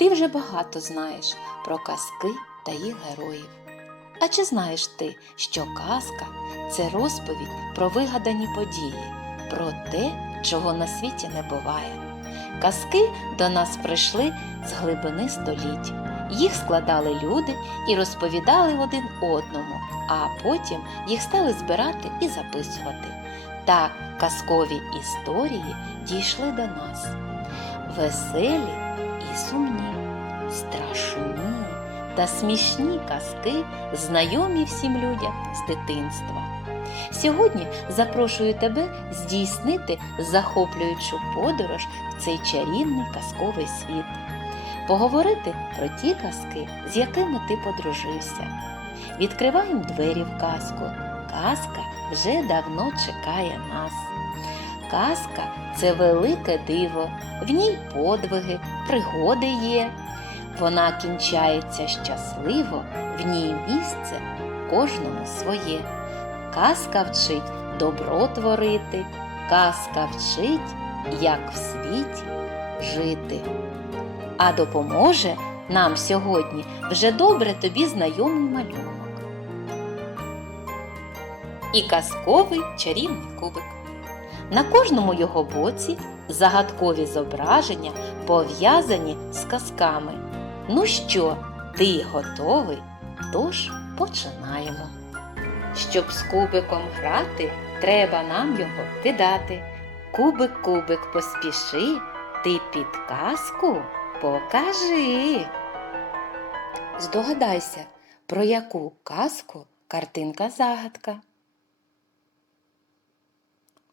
Ти вже багато знаєш про казки та їх героїв. А чи знаєш ти, що казка це розповідь про вигадані події, про те, чого на світі не буває? Казки до нас прийшли з глибини століть. Їх складали люди і розповідали один одному, а потім їх стали збирати і записувати. Так казкові історії дійшли до нас. Веселі і сумні, страшні та смішні казки, знайомі всім людям з дитинства. Сьогодні запрошую тебе здійснити захоплюючу подорож в цей чарівний казковий світ, поговорити про ті казки, з якими ти подружився. Відкриваємо двері в казку. Казка вже давно чекає нас. Казка це велике диво, в ній подвиги, пригоди є. Вона кінчається щасливо, в ній місце кожному своє. Казка вчить добро творити, казка вчить, як в світі жити. А допоможе нам сьогодні вже добре тобі знайомий малюнок. І казковий чарівний кубик. На кожному його боці загадкові зображення пов'язані з казками. Ну що, ти готовий? Тож починаємо. Щоб з кубиком грати, треба нам його кидати. Кубик, кубик, поспіши, ти підказку покажи. Здогадайся, про яку казку картинка загадка.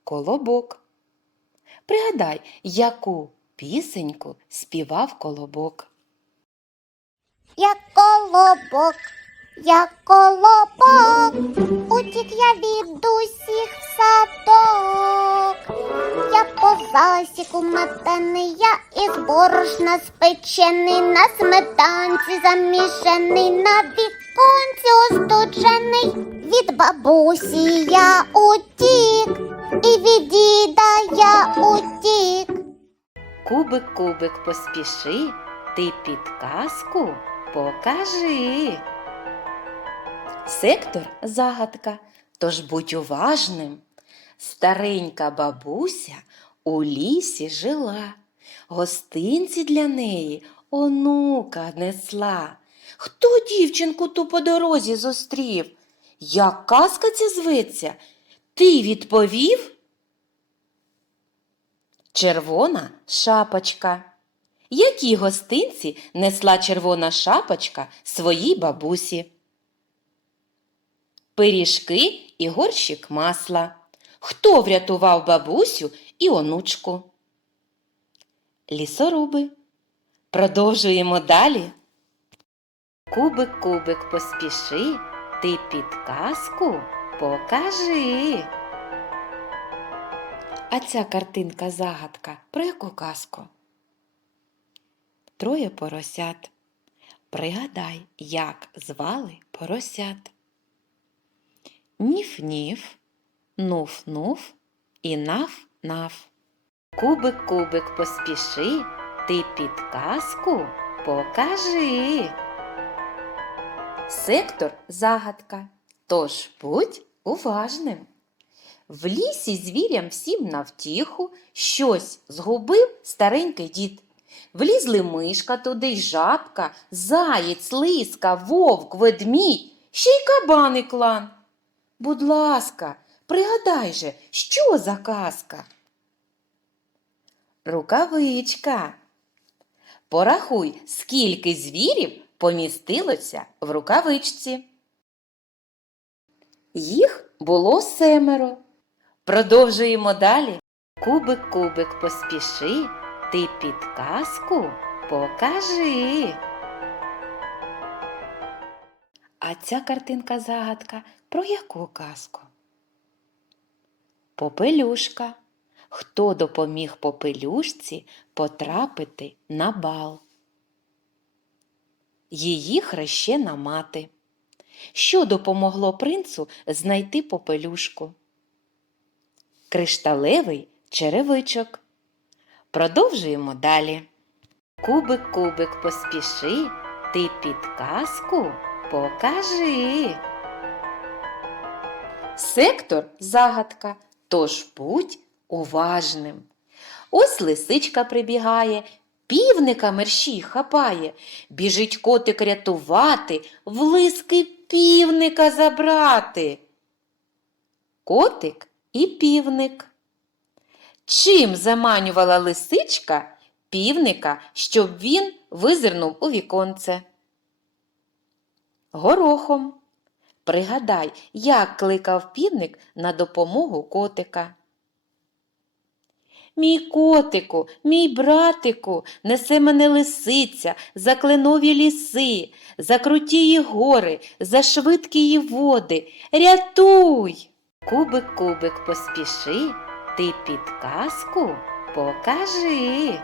Колобок. Пригадай, яку пісеньку співав колобок. Я колобок, я колобок, утік я від усіх в садок. Я по засіку метений, я із борошна спечений, на сметанці замішаний, на віконці остуджений. Від бабусі я утік, і від діда я утік. Кубик, кубик, поспіши, ти підказку покажи. Сектор загадка, тож будь уважним. Старенька бабуся у лісі жила, гостинці для неї онука несла. Хто дівчинку ту по дорозі зустрів? Як казка ця зветься? Ти відповів? Червона шапочка. Які гостинці несла червона шапочка своїй бабусі? Пиріжки і горщик масла. Хто врятував бабусю і онучку? Лісоруби. Продовжуємо далі. Кубик, кубик, поспіши, ти підказку покажи. А ця картинка загадка про яку казку? Троє поросят. Пригадай, як звали поросят. Ніф-ніф, нуф-нуф і наф-наф. Кубик, кубик, поспіши, ти підказку покажи. Сектор загадка. Тож будь уважним. В лісі звірям всім навтіху щось згубив старенький дід. Влізли мишка туди й жабка, заєць, лиска, вовк, ведмідь, ще й кабаний клан. Будь ласка, пригадай же, що за казка? Рукавичка. Порахуй, скільки звірів помістилося в рукавичці. Їх було семеро. Продовжуємо далі. Кубик, кубик, поспіши, ти підказку покажи. А ця картинка загадка про яку казку? Попелюшка. Хто допоміг попелюшці потрапити на бал? Її хрещена мати. Що допомогло принцу знайти попелюшку? Кришталевий черевичок. Продовжуємо далі. Кубик, кубик, поспіши, ти підказку покажи. Сектор загадка, тож будь уважним. Ось лисичка прибігає, півника мерщій хапає, біжить котик рятувати, в лиски півника забрати. Котик і півник. Чим заманювала лисичка півника, щоб він визирнув у віконце? Горохом. Пригадай, як кликав півник на допомогу котика. Мій котику, мій братику, несе мене лисиця за кленові ліси, за крутії гори, за швидкії води. Рятуй! Кубик, кубик, поспіши, ти підказку покажи.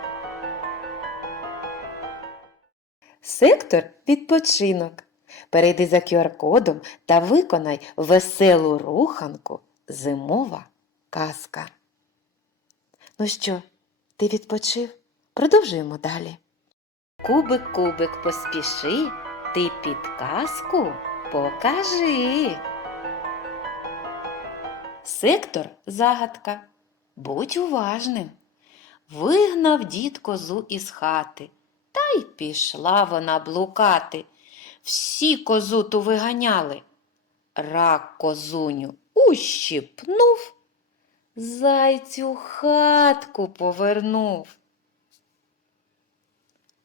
Сектор відпочинок. Перейди за QR-кодом та виконай веселу руханку Зимова казка. Ну що, ти відпочив? Продовжуємо далі. Кубик, кубик, поспіши, ти підказку покажи. Сектор загадка. Будь уважним. Вигнав дід козу із хати, та й пішла вона блукати. Всі козу ту виганяли. Рак козуню ущипнув, зайцю хатку повернув.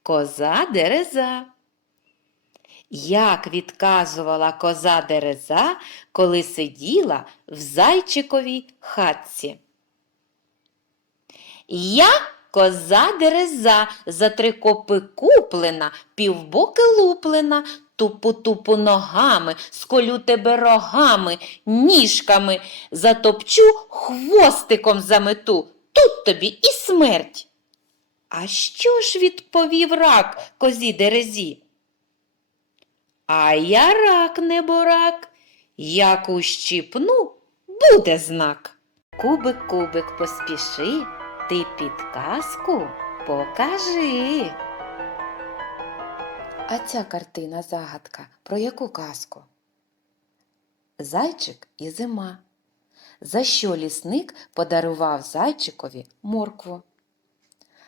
Коза дереза. Як відказувала коза дереза, коли сиділа в зайчиковій хатці. Я коза дереза, за три копи куплена, півбоки луплена, тупу-тупу ногами, сколю тебе рогами, ніжками, затопчу хвостиком замету, тут тобі і смерть. А що ж відповів рак козі дерезі? А я рак не борак, як ущипну, буде знак. Кубик, кубик, поспіши, ти підказку покажи. А ця картина загадка про яку казку? Зайчик і зима. За що лісник подарував зайчикові моркву?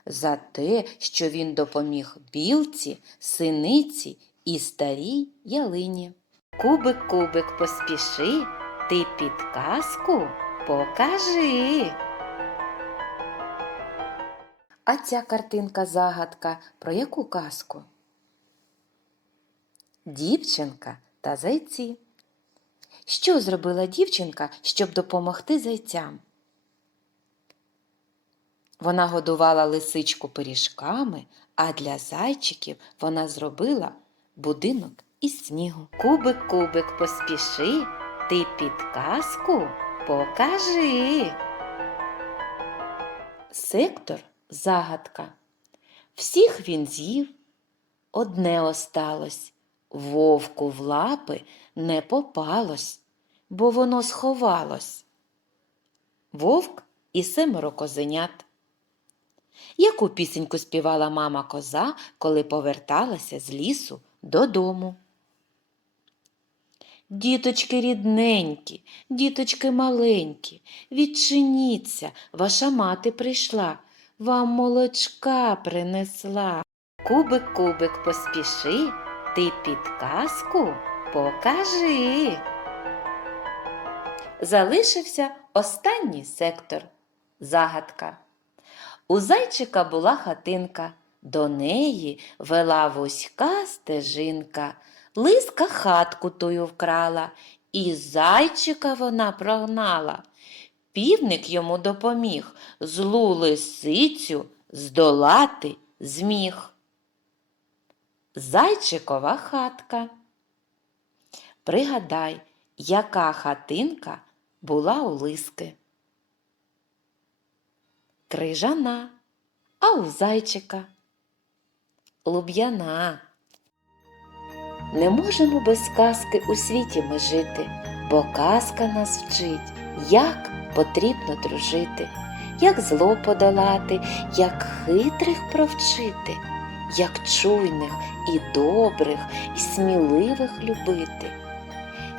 За те, що він допоміг білці, синиці і старій ялині. Кубик, кубик, поспіши, ти підказку покажи. А ця картинка загадка про яку казку? Дівчинка та зайці. Що зробила дівчинка, щоб допомогти зайцям? Вона годувала лисичку пиріжками, а для зайчиків вона зробила будинок із снігу. Кубик, кубик, поспіши, ти підказку покажи. Сектор загадка. Всіх він з'їв, одне осталось. Вовку в лапи не попалось, бо воно сховалось. Вовк і семеро козенят. Яку пісеньку співала мама коза, коли поверталася з лісу додому? Діточки рідненькі, діточки маленькі, відчиніться, ваша мати прийшла, вам молочка принесла. Кубик, кубик, поспіши, ти підказку покажи. Залишився останній сектор загадка. У зайчика була хатинка, до неї вела вузька стежинка. Лиска хатку тую вкрала, і зайчика вона прогнала. Півник йому допоміг злу лисицю здолати зміг. Зайчикова хатка. Пригадай, яка хатинка була у лиски. Крижана, а у зайчика луб'яна. Не можемо без казки у світі ми жити, бо казка нас вчить, як потрібно дружити, як зло подолати, як хитрих провчити, як чуйних і добрих, і сміливих любити.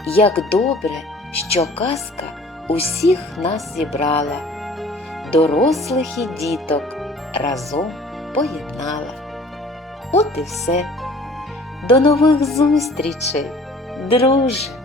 Як добре, що казка усіх нас зібрала, дорослих і діток разом поєднала. От і все. До нових зустрічей, друже!